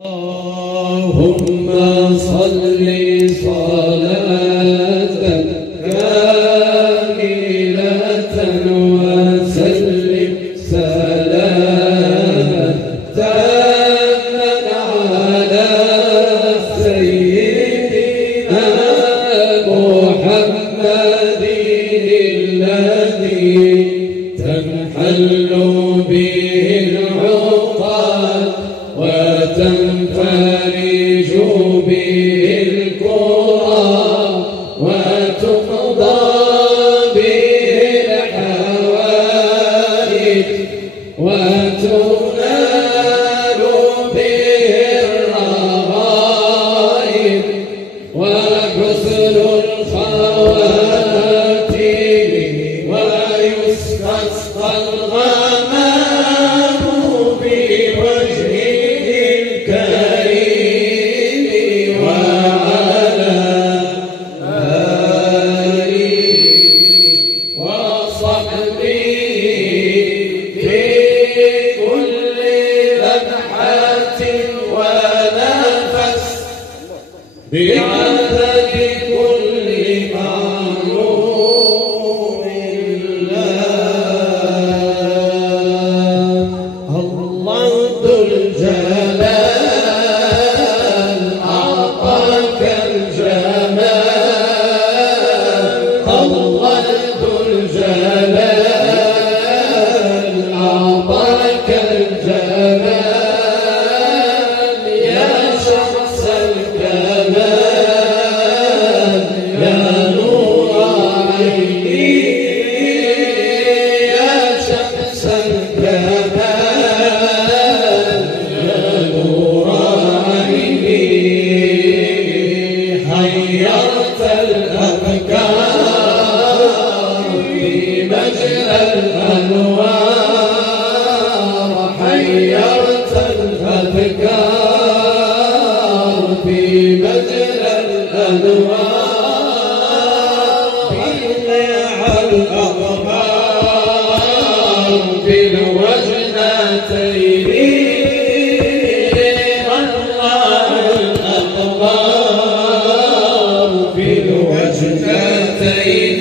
اللهم صل صلاة كاملة وسلم سلاما تاما على سيدنا محمد الذي تنحل به العقد وتنفرج به الكرى وتقضى به الحوائج وتنال به الرغائب وحسن الخواتيم ويستسقى الغمام بوجهه الكريم وعلى آله وصحبه في كل لمحة ونفس بعدد كل معلوم له. الله ذو الجلال أعطاك الجمال، الله ذو الجلال أعطاك الجمال يا شخص الكمال يا نور عيني يا شمس الكمال يا نور عيني حيرت الأفكار في مجرى الأنوار حيرت الأفكار في مجرى الأنوار بيع الأقمار في الوجنتين الله الأقمار في الوجنتين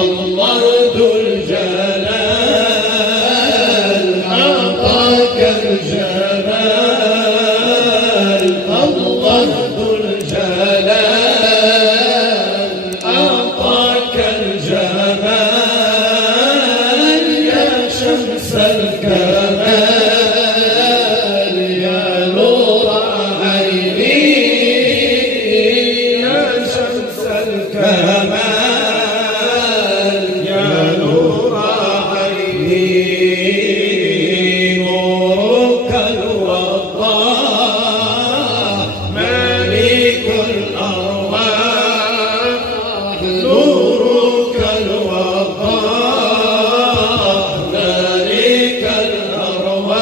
الله ذو الجلال أعطاك الجمال الله ذو الجلال أعطاك الجمال يا شمس الكمال يا نور عيني يا شمس الكمال يا نور عيني نورك الوضاح مالك الأرواح نورك الوضاح مالك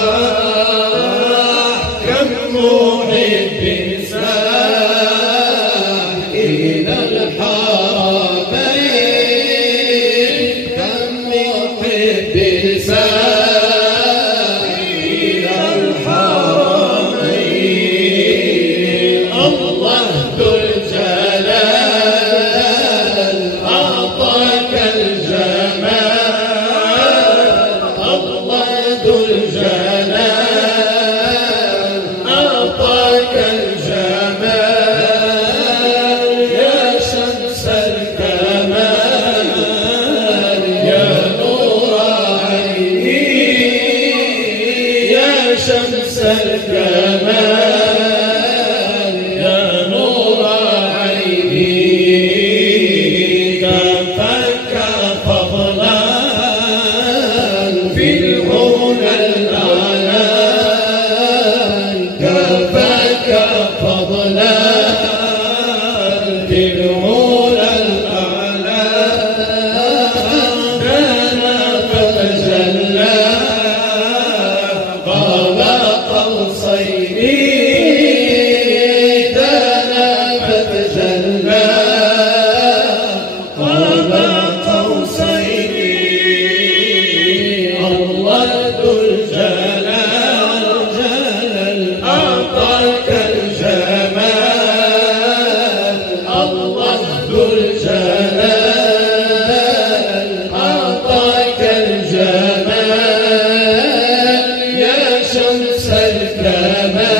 الأرواح كم محب ساح إلى الحرمين كم محب ساح إلى الحرمين الله ذو الجلال أعطاك الجمال الله ذو الجلال أعطاك الجمال يا شمس الكمال يا نور عيني يا شمس الكمال يا نور عيني كفاك فضلا في الهنا الأعلى كفاك فضلا في الهنا الأعلى كان فتجلى قاب قوسين شمس الكمال